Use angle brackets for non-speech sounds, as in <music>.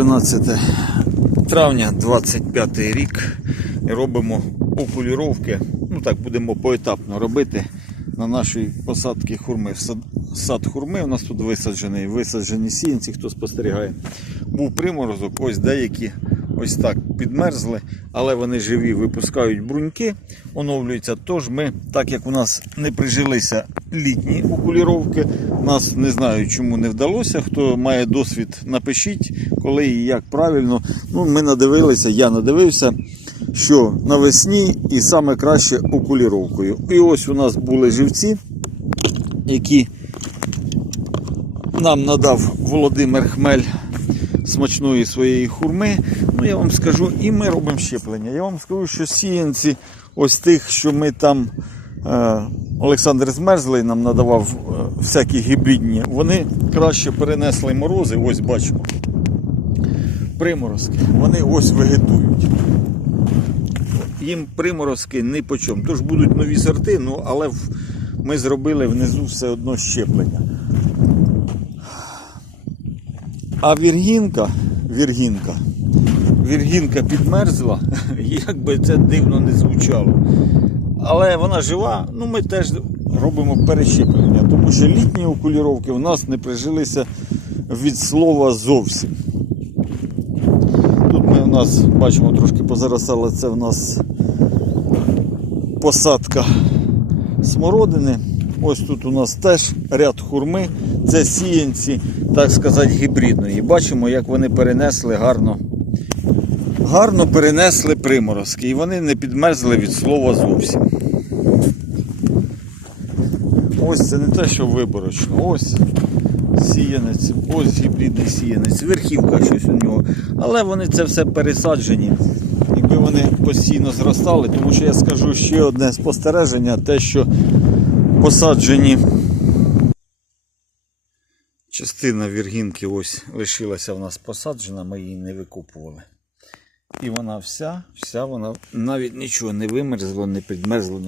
13 травня 25 рік робимо опуліровки. Ну так будемо поетапно робити на нашій посадці хурми. Сад, сад хурми у нас тут висаджений, висаджені сіянці, хто спостерігає. Був приморозок, ось деякі ось так підмерзли, але вони живі, випускають бруньки, оновлюються. Тож ми, так як у нас не прижилися літні окуліровки, нас не знаю, чому не вдалося. Хто має досвід, напишіть, коли і як правильно. Ну, ми надивилися, я надивився, що навесні і саме краще окуліровкою. І ось у нас були живці, які нам надав Володимир Хмель смачної своєї хурми. Ну, я вам скажу, і ми робимо щеплення. Я вам скажу, що сіянці, ось тих, що ми там. Е, Олександр Змерзлий нам надавав е, всякі гібридні, вони краще перенесли морози, ось бачимо. Приморозки, вони ось вегетують. Їм приморозки не по чому. Тож будуть нові сорти, ну але ми зробили внизу все одно щеплення. А віргінка, віргінка, віргінка підмерзла, <laughs> як би це дивно не звучало. Але вона жива, ну ми теж робимо перещеплення, тому що літні окуліровки у нас не прижилися від слова зовсім. Тут ми у нас бачимо трошки позаростало, це в нас посадка смородини. Ось тут у нас теж ряд хурми. Це сіянці, так сказати, гібридної. Бачимо, як вони перенесли гарно. Гарно перенесли приморозки. І вони не підмерзли від слова зовсім. Ось це не те, що виборочно. Ось сіянець, ось гібридний сіянець, верхівка щось у нього. Але вони це все пересаджені. Якби вони постійно зростали, тому що я скажу ще одне спостереження, те, що посаджені. Частина віргінки ось лишилася в нас посаджена, ми її не викопували. І вона вся, вся вона навіть нічого не вимерзло, не підмерзло.